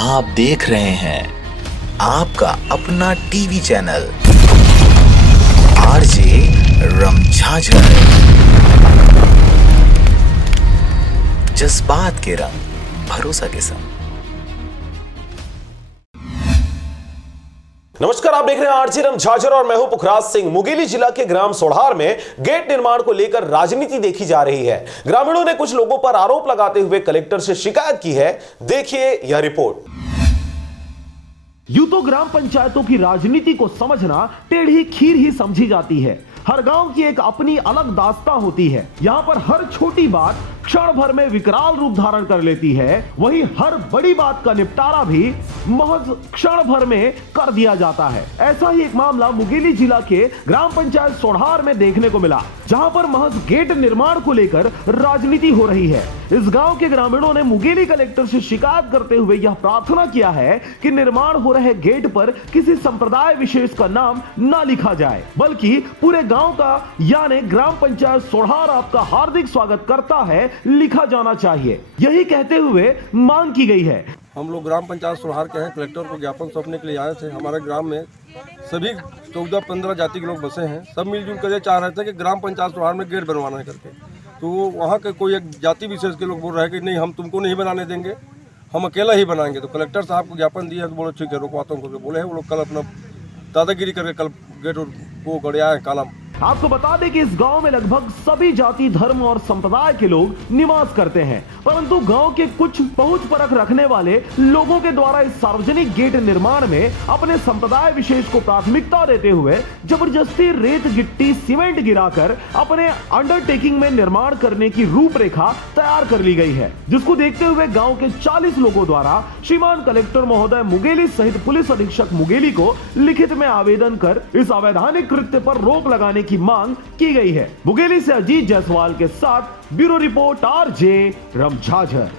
आप देख रहे हैं आपका अपना टीवी चैनल आरजे रमझाझर। जज्बात के रंग, भरोसा के संग। नमस्कार, आप देख रहे हैं आरजे रमझाझर और मैं हूं पुखराज सिंह। मुंगेली जिला के ग्राम सोढ़ार में गेट निर्माण को लेकर राजनीति देखी जा रही है। ग्रामीणों ने कुछ लोगों पर आरोप लगाते हुए कलेक्टर से शिकायत की है। देखिए यह रिपोर्ट। यूं तो ग्राम पंचायतों की राजनीति को समझना टेढ़ी खीर ही समझी जाती है। हर गांव की एक अपनी अलग दास्तां होती है। यहाँ पर हर छोटी बात क्षण भर में विकराल रूप धारण कर लेती है, वहीं हर बड़ी बात का निपटारा भी महज क्षण भर में कर दिया जाता है। ऐसा ही एक मामला मुंगेली जिला के ग्राम पंचायत सोढ़ार में देखने को मिला, जहां पर महज गेट निर्माण को लेकर राजनीति हो रही है। इस गांव के ग्रामीणों ने मुंगेली कलेक्टर से शिकायत करते हुए यह प्रार्थना किया है कि निर्माण हो रहे गेट पर किसी संप्रदाय विशेष का नाम न लिखा जाए, बल्कि पूरे गांव का यानी ग्राम पंचायत सोढ़ार आपका हार्दिक स्वागत करता है लिखा जाना चाहिए। यही कहते हुए मांग की गई है। हम लोग ग्राम पंचायत सोढ़ार के हैं। कलेक्टर को ज्ञापन सौंपने के लिए आए थे। हमारे ग्राम में सभी 14-15 जाति के लोग बसे हैं। सब मिलजुल कर ये चाह रहे थे कि ग्राम पंचायत सोढ़ार में गेट बनवाना है करके। तो वहाँ के कोई एक जाति विशेष के लोग बोल रहे हैं कि नहीं, हम तुमको नहीं बनाने देंगे, हम अकेला ही बनाएंगे। तो कलेक्टर साहब को ज्ञापन दिया तो बोले ठीक है, रुकवाता हूँ करके बोले हैं। वो लोग कल अपना दादागिरी करके कल गेट को गड़िया है काला। आपको बता दें कि इस गांव में लगभग सभी जाति, धर्म और संप्रदाय के लोग निवास करते हैं, परंतु गांव के कुछ पहुंच परख रखने वाले लोगों के द्वारा इस सार्वजनिक गेट निर्माण में अपने संप्रदाय विशेष को प्राथमिकता देते हुए जबरदस्ती रेत, गिट्टी, सीमेंट गिराकर अपने अंडरटेकिंग में निर्माण करने की रूपरेखा तैयार कर ली गई है, जिसको देखते हुए गाँव के 40 लोगों द्वारा श्रीमान कलेक्टर महोदय मुंगेली सहित पुलिस अधीक्षक मुंगेली को लिखित में आवेदन कर इस अवैधानिक कृत्य पर रोक लगाने की मांग की गई है। मुंगेली से अजीत जायसवाल के साथ ब्यूरो रिपोर्ट आरजे रमझाझर।